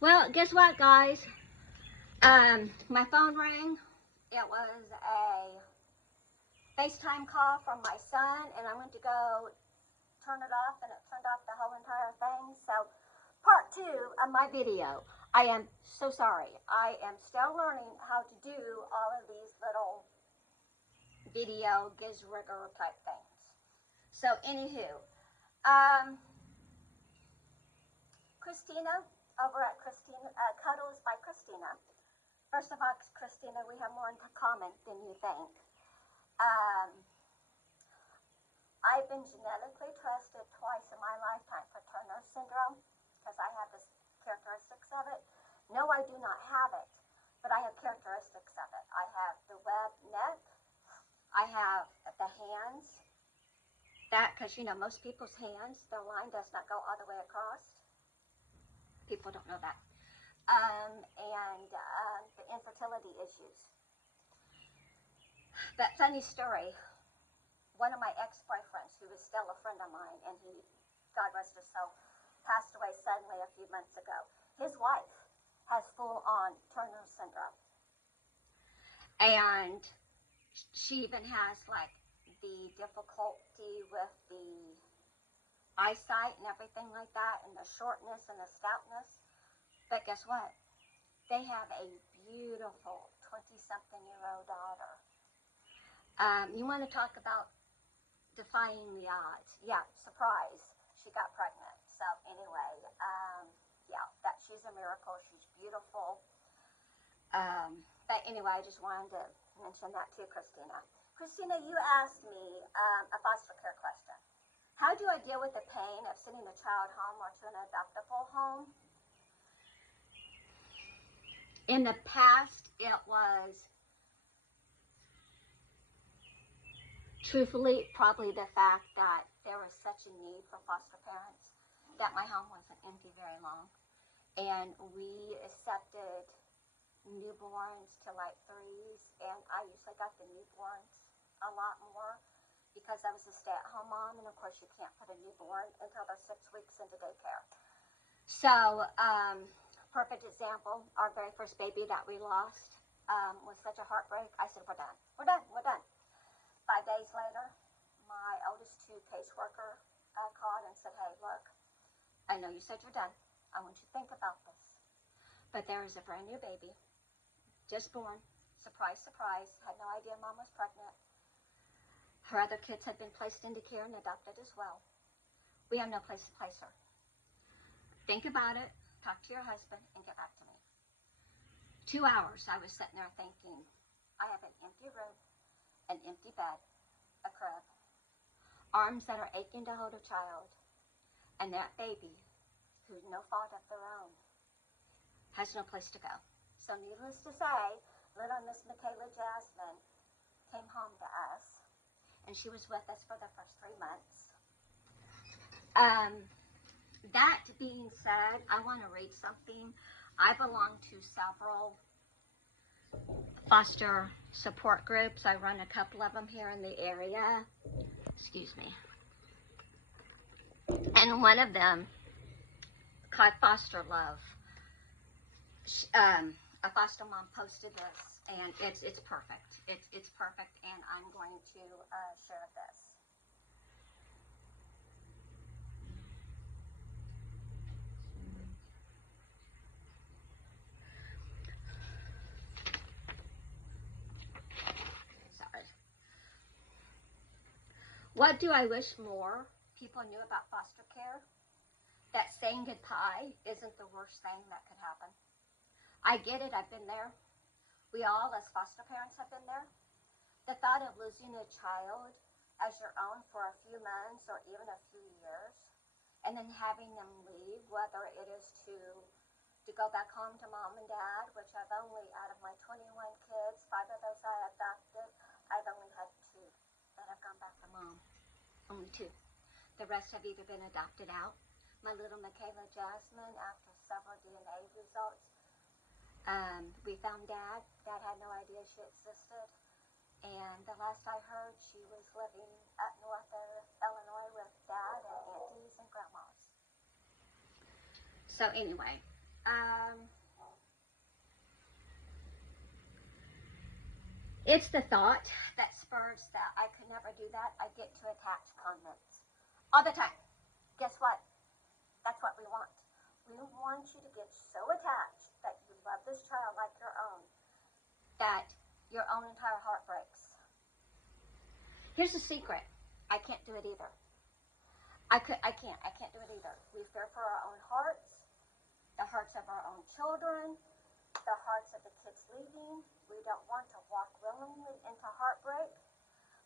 Well, guess what, guys? My phone rang. It was a FaceTime call from my son, and I went to go turn it off, and it turned off the whole entire thing. So, part two of my video. I am so sorry. I am still learning how to do all of these little video gizrigger type things. So, anywho, um, Christina over at Christina Cuddles by Christina. First of all, Christina, we have more in common than you think. Um, I've been genetically tested twice in my lifetime for Turner syndrome because I have the characteristics of it. No, I do not have it, but I have characteristics of it. I have the webbed neck. I have the hands. That, because most people's hands, their line does not go all the way across. People don't know that. And the infertility issues. But funny story, one of my ex-boyfriends, who was still a friend of mine, and he, God rest his soul, passed away suddenly a few months ago. His wife has full-on Turner syndrome. And she even has, like, the difficulty with the eyesight and everything like that, and the shortness and the stoutness. But guess what? They have a beautiful 20-something-year-old daughter. You want to talk about defying the odds. Yeah, surprise, she got pregnant. So anyway, yeah, she's a miracle. She's beautiful. But anyway, I just wanted to mention that to Christina. Christina, you asked me a foster care question. How do I deal with the pain of sending a child home or to an adoptable home? In the past, it was truthfully probably the fact that there was such a need for foster parents that my home wasn't empty very long. And we accepted newborns to like 3s, and I usually got the newborns a lot more because I was a stay-at-home mom, and of course you can't put a newborn until they're 6 weeks into daycare. So, perfect example, our very first baby that we lost was such a heartbreak. I said, we're done, we're done, we're done. 5 days later, my oldest 2 caseworker called and said, hey, look, I know you said you're done. I want you to think about this. But there is a brand new baby, just born. Surprise, surprise. Had no idea mom was pregnant. Her other kids had been placed into care and adopted as well. We have no place to place her. Think about it. Talk to your husband and get back to me. 2 hours I was sitting there thinking, I have an empty room, an empty bed, a crib, arms that are aching to hold a child, and that baby, who's no fault of their own, has no place to go. So needless to say, little Miss Michaela Jasmine came home to us, and she was with us for the first 3 months. That being said, I want to read something. I belong to several foster support groups. I run a couple of them here in the area. Excuse me. And one of them, called Foster Love, a foster mom posted this, and it's perfect. It's perfect, and I'm going to share this. Sorry. What do I wish more people knew about foster care? That saying goodbye isn't the worst thing that could happen. I get it, I've been there. We all, as foster parents, have been there. The thought of losing a child as your own for a few months or even a few years, and then having them leave, whether it is to go back home to mom and dad, which I've only, out of my 21 kids, 5 of those I adopted, I've only had 2 that have gone back to mom. Only 2. The rest have either been adopted out. My little Michaela Jasmine, after several DNA results, we found Dad. Dad had no idea she existed. And the last I heard, she was living up north of Illinois with Dad and aunties and grandmas. So anyway, It's the thought that spurs that. I could never do that. I get to attach comments all the time. Guess what? That's what we want. We want you to get so attached that you love this child like your own, that your own entire heart breaks. Here's the secret. I can't do it either. I can't do it either. We fear for our own hearts, the hearts of our own children, the hearts of the kids leaving. We don't want to walk willingly into heartbreak,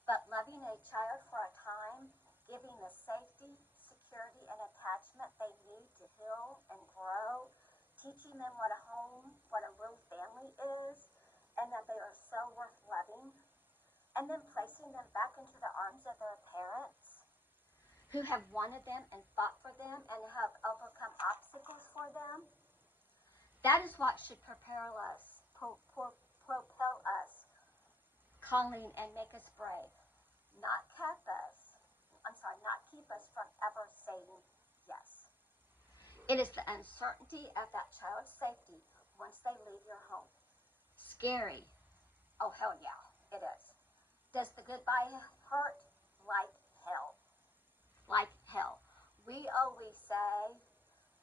but loving a child for a time, giving the safety, security, and attachment they need to heal and grow, teaching them what a home, what a real family is, and that they are so worth loving, and then placing them back into the arms of their parents who have wanted them and fought for them and have overcome obstacles for them. That is what should propel us, calling and make us brave, not keep us from ever saying yes. It is the uncertainty of that child's safety once they leave your home. Scary. Oh, hell yeah, it is. Does the goodbye hurt? Like hell. Like hell. We always say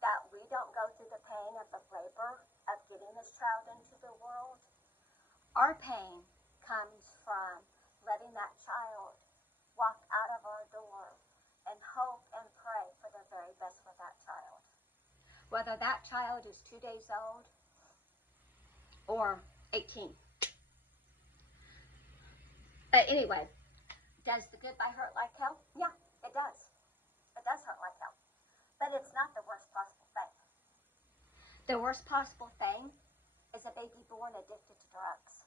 that we don't go through the pain of the labor of getting this child into the world. Our pain comes from letting that child walk out of our door and hope and pray for the very best for that child. Whether that child is 2 days old or 18. Anyway, does the goodbye hurt like hell? Yeah, it does. It does hurt like hell. But it's not the worst possible thing. The worst possible thing is a baby born addicted to drugs,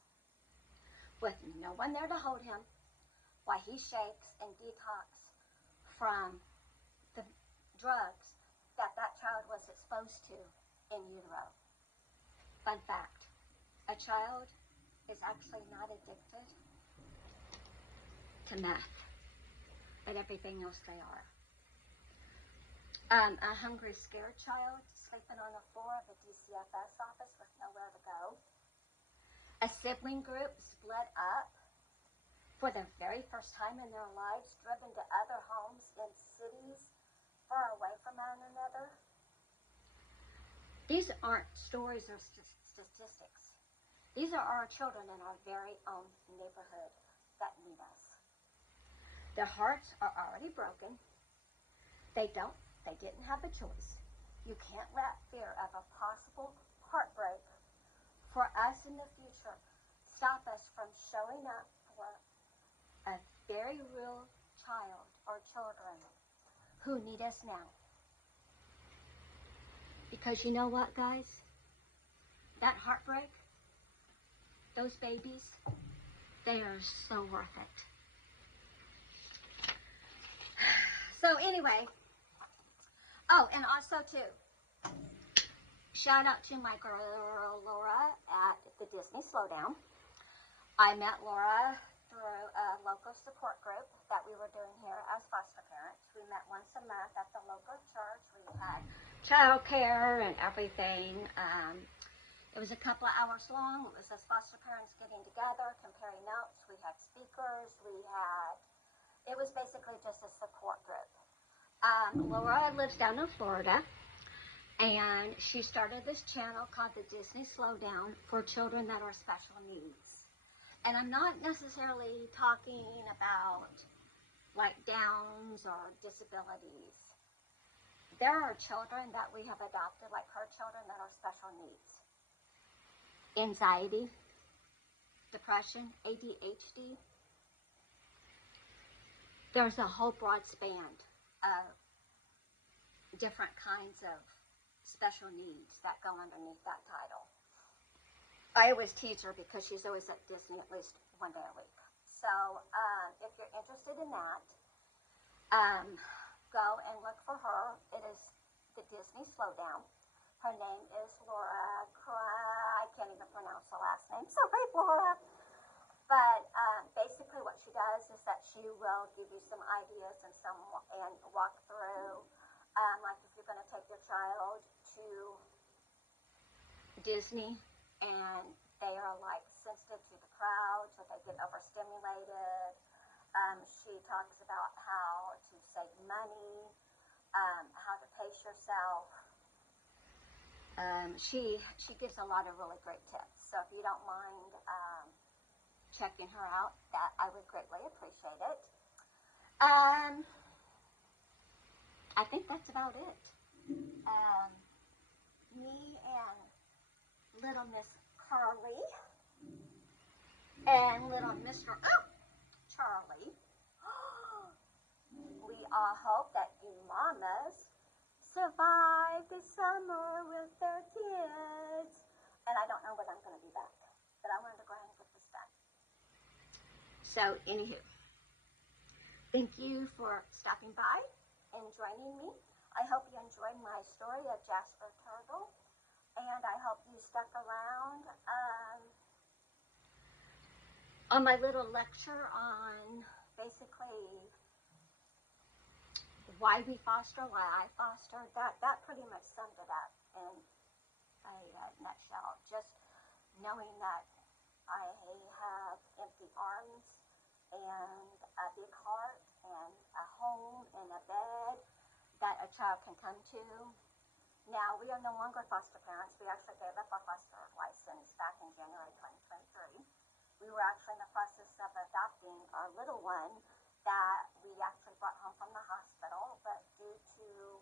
with no one there to hold him while he shakes and detox from the drugs that child was exposed to in utero. Fun fact, a child is actually not addicted to meth, but everything else they are. A hungry, scared child sleeping on the floor of the DCFS office with nowhere to go. A sibling group split up for the very first time in their lives, driven to other homes in cities far away from one another. These aren't stories or statistics. These are our children in our very own neighborhood that need us. Their hearts are already broken. They didn't have a choice. You can't let fear of a possible heartbreak for us in the future stop us from showing up for a very real child or children who need us now. Because you know what, guys? That heartbreak, those babies, they are so worth it. So anyway, oh, and also too, shout out to my girl Laura at the Disney Slowdown. I met Laura through a local support group that we were doing here as foster parents. We met once a month at the local church. We had childcare and everything. It was a couple of hours long. It was us foster parents getting together, comparing notes. We had speakers. It was basically just a support group. Laura lives down in Florida, and she started this channel called the Disney Slowdown for children that are special needs. And I'm not necessarily talking about like Downs or disabilities. There are children that we have adopted, like her children, that are special needs. Anxiety, depression, ADHD. There's a whole broad span of different kinds of special needs that go underneath that title. I always tease her because she's always at Disney at least one day a week. So if you're interested in that, go and look for her. It is the Disney Slowdown. Her name is Laura. I can't even pronounce her last name. Sorry, Laura. But basically what she does is that she will give you some ideas and walk through, like if you're going to take your child to Disney, and they are like sensitive to the crowds, or they get overstimulated. She talks about how to save money, how to pace yourself. She gives a lot of really great tips. So if you don't mind checking her out, that I would greatly appreciate it. I think that's about it. Me and little Miss Carly and little Mr. Charlie, we all hope that you mamas survive the summer with their kids. And I don't know when I'm going to be back, but I wanted to go ahead and get this done. So, anywho, thank you for stopping by and joining me. I hope you enjoyed my story of Jasper Turtle, and I hope you stuck around on my little lecture on basically why we foster, why I foster. That pretty much summed it up in a nutshell. Just knowing that I have empty arms and a big heart and a home and a bed that a child can come to. Now, we are no longer foster parents. We actually gave up our foster license back in January 2023. We were actually in the process of adopting our little one that we actually brought home from the hospital, but due to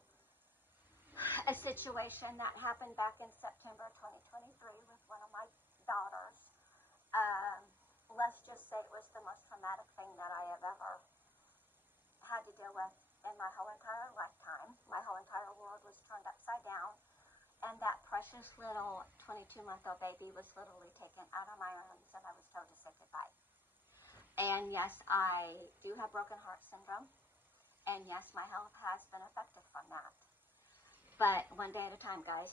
a situation that happened back in September 2023 with one of my daughters, let's just say it was the most traumatic thing that I have ever had to deal with in my whole entire lifetime. My whole entire world was turned upside down, and that precious little 22-month-old baby was literally taken out of my arms, and I was told to say goodbye. And yes, I do have broken heart syndrome, and yes, my health has been affected from that. But one day at a time, guys,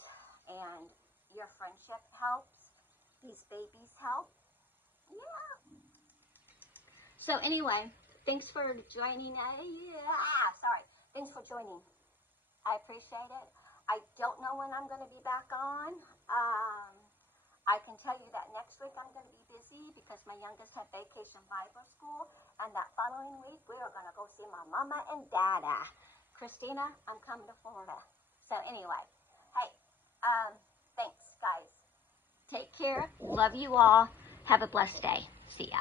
and your friendship helps. These babies help. Yeah. So anyway, thanks for joining. Thanks for joining. I appreciate it. I don't know when I'm going to be back on. I can tell you that next week I'm going to be busy because my youngest had vacation Bible school, and that following week we are going to go see my mama and dada. Christina, I'm coming to Florida. So anyway, hey, thanks guys. Take care. Love you all. Have a blessed day. See ya.